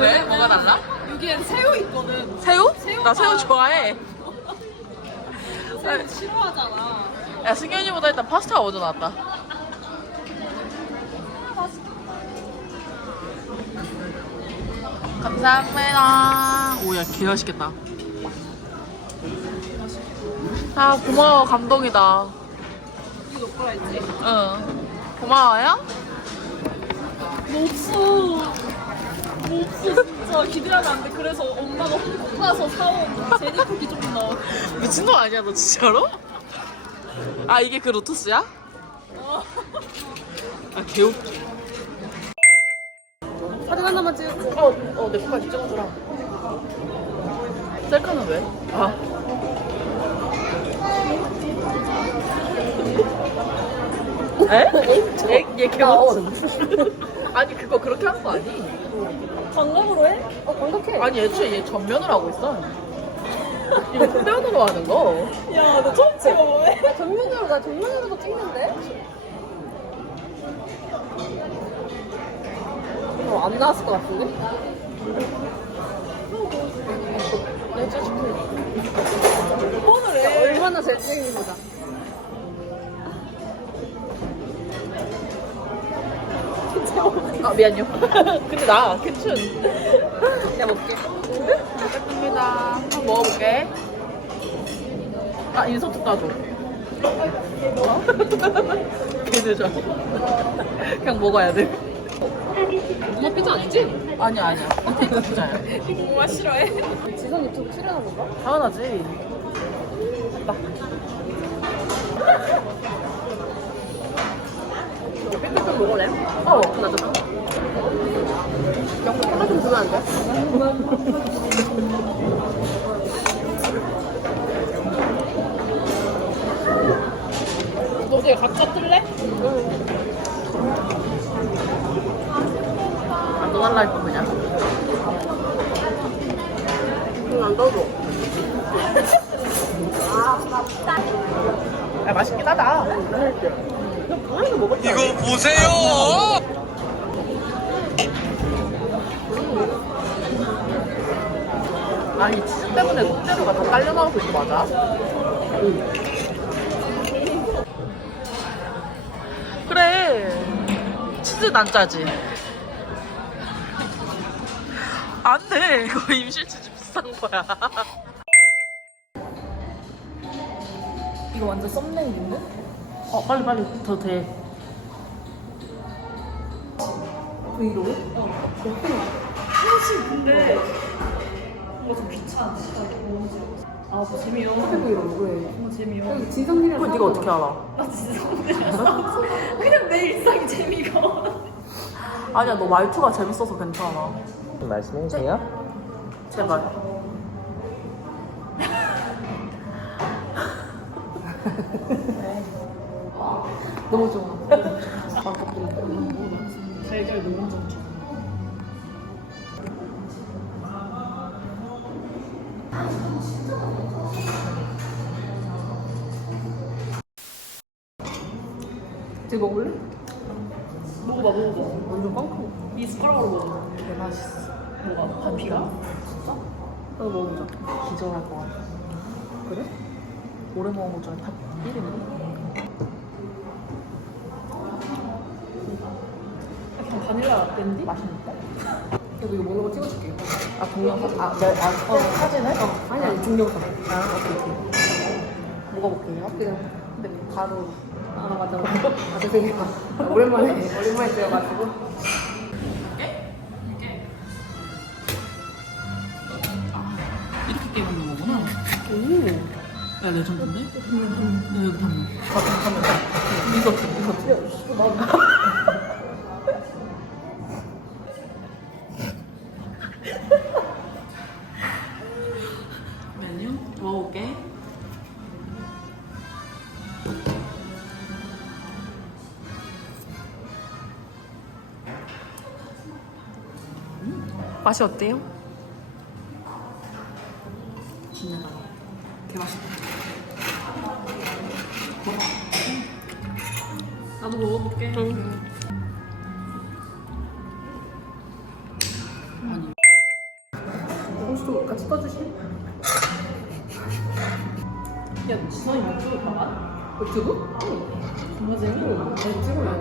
않아? 여기엔 새우 있거든. 새우? 새우가- 나 새우 좋아해. 새우 싫어하잖아. 야 승현이보다 일단 파스타가 먼저 나왔다. 감사합니다. 오야 개 맛있겠다. 아 고마워 감동이다. 이거 넣고 했지? 응. 고마워요? 뭐 없어. 진짜 기대하면 안 돼. 그래서 엄마가 혼나서 사온 제니 쿠키 조금 넣어. 미친놈 아니야 너 진짜로? 아 이게 그 로투스야? 어. 아 개웃기. 사진 하나만 찍고. 어, 어, 내 거까지 찍어주라. 셀카는 왜? 아. 에? 얘, 얘 개맞지? 아니, 그거 그렇게 하는 거 아니? 광각으로 해? 어 광각해. 아니, 애초에 얘 전면으로 하고 있어. 이거 후면으로 하는 거. 야, 너 처음 찍어 왜? 전면으로 나 전면으로도 찍는데? 어, 안 나왔을 것 같은데? 내 찍어줄게. 폰을 야, 해. 얼마나 잘생긴 거다. 아, 미안요. 근데 나, 괜찮. 내가 먹게. 알겠습니다. 한번 먹어볼게. 아, 인서트 따줘. 개늦어. 그냥 먹어야 돼. 누나 피자 아니지? 아니야, 아니야. 이거 진짜야. 뭐가 싫어해? 지선 유튜브 출연한 건가? 당연하지. 나. 삐삐 좀 먹을래? 어, 나 좀. 너 되게 각자 뜰래? 안 떠달라 했거 그냥. 응, 안 넣어줘. 야, 맛있긴 하다. 이거 보세요! 아니, 치즈 때문에 속재료가 다 딸려 나오고 있어, 맞아? 그래. 치즈 난 짜지. 안 돼. 이거 임실 치즈 비싼 거야. 이거 완전 썸네일인데? 어, 빨리, 빨리. 더 돼. 브이로그? 어. 사실 근데 뭔가 좀 귀찮아. 아, 뭐 재미요. 브이로그 뭐 재미요. 해. 진성님이랑 그걸 네가 어떻게 알아? 나 진짜 썸네일이었어. 그냥 내 일상이 재미가. 아니야, 너 말투가 재밌어서 괜찮아. 말씀해 주세요. 제발. 너무 좋아. 달걀 너무 지금 먹을래? 먹어봐, 먹어봐. 완전 꽝꽝. 이 숟가락으로 먹어. 개 맛있어. 뭐가? 반피가? 너 먹어보자. 기절할 것 같아. 그래? 오래 먹은 것 중에 탑 1인데? 약간 바닐라 라떼인데? 맛있는데? 그래도 이거 먹는 거 찍어줄게. 아, 동영상? 아, 네, 아, 어, 사진을? 어. 아니, 아니, 동영상. 아, 오케이, 오케이. 먹어볼게요. 그냥. 근데 바로. 아, 맞아, 맞아. 아, 죄송해요. 오랜만에, 오랜만에 찍어가지고. 이렇게 깨우는 거구나. 오. 야, 레전드인데? 맛이 어때요? 진하다. 개맛있다. 나도 먹어볼게. 응.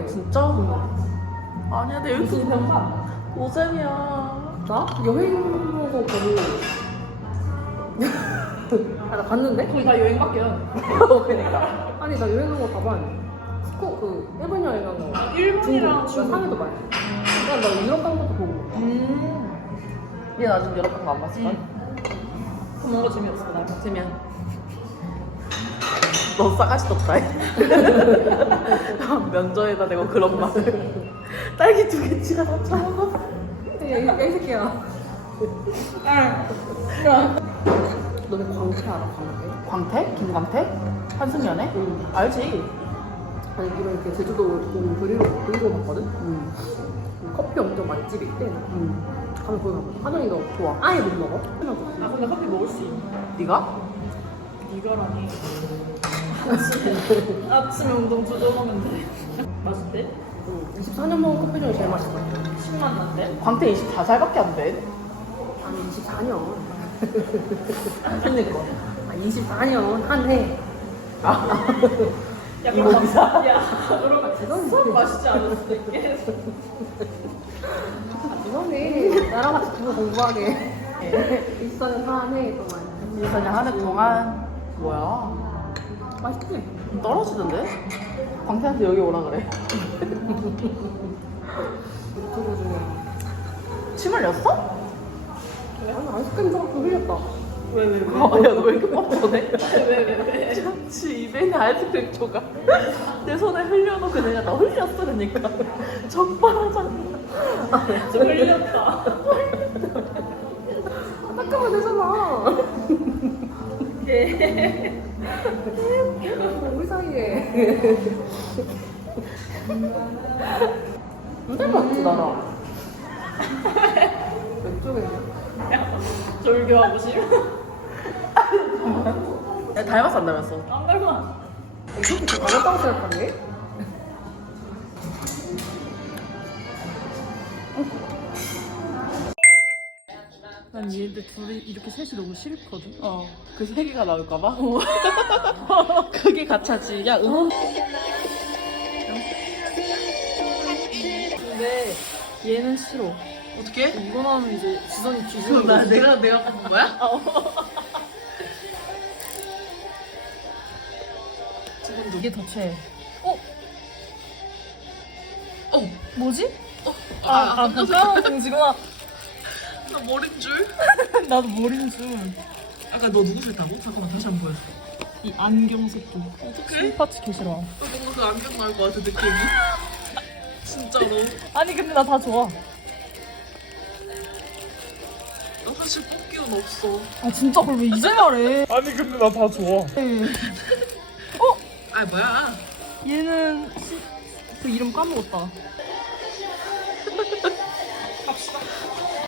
진짜? 아니야, 내 유튜브. 오잼이야. 나? 여행 보고 거기 아, 나 갔는데? 거의 다 여행밖에 안 그러니까. 아니 나 여행 간거 가만 스코 그 일본 여행 간거. 일본이랑 나 중국. 상해도 많이. 그냥 나 유럽 간 것도 보고. 얘 나중에 유럽 간거 안 봤을까? 그럼 뭔가 재미없어 나. 재미야 너 싸가지 없다. 면접에다 대고 그런 말을. 딸기 두 개 치가 다 처먹어 야, 이 새끼야 아, 너네 광태 알아 광태? 광태? 김광태? 한승연애? 응 알지 아니 이런 이렇게 제주도 그 브이로그 브이로그 봤거든? 응 커피 엄청 맛집이 있대 응. 가면 거기 가면 하정이 너 좋아 아예 못 먹어? 나 근데 커피 먹을 수 있니? 네가? 아침, 아침에 운동 두점 하면 돼. 맛있대? 24년 먹은 커피 중에 제일 맛있어 10만 난데? 광태 24살밖에 안 돼. 아니 24년 그니까. 아 24년 한해 야, 이모 기사? 야, 그러면 술 마시지 않을 수도 있겠어. 이거네 나랑 같이 그거 공부하게 24년 한해 동안 일선이 하는 동안 뭐야? 맛있지? 떨어지던데? 광태한테 여기 오라 그래. 유튜브 중에 침 흘렸어? 아니 아이스크림 조금 흘렸다 왜, 왜, 왜? 아, 야, 너 왜 이렇게 뻔뻔해? 왜, 왜, 왜? 지 입에 있는 아이스크림 조각 내 손에 흘려놓고 내가 너 흘렸어 그러니까 적발하잖아 좀 흘렸다. 닦으면 되잖아 예. 우리 사이에 진짜 맞지 나랑 왼쪽에 졸교하고 싶어? 야 닮았어 안 닮았어? 안 닮아. 이렇게 잘했다고 생각하 네? 난 얘들 둘이 이렇게 셋이 너무 싫거든. 어 그 세 개가 나올까봐? 그게 가차지 야 응원 근데 얘는 싫어. 어떻게? 이거 나오면 이제 지선이 그럼 뒤지는 나. 내가 내가 뽑은 거야? 이게 더 최. 어 뭐지? 아, 아, 아, 혼자서 가까운 등지구나. 나 머린 줄? 나도 모르는 줄. 아까 너 누구 싫다고? 잠깐만 다시 한번 보여줘 이 안경 새끼. 어떡해? 개 싫어. 너 뭔가 그 안경 나올 것 같아 느낌이 진짜로 아니 근데 나 다 좋아. 나 사실 뽑기는 없어 아 진짜 그걸 왜 이제 말해? 아니 근데 나 다 좋아 네. 아 뭐야 얘는 시... 그 이름 까먹었다.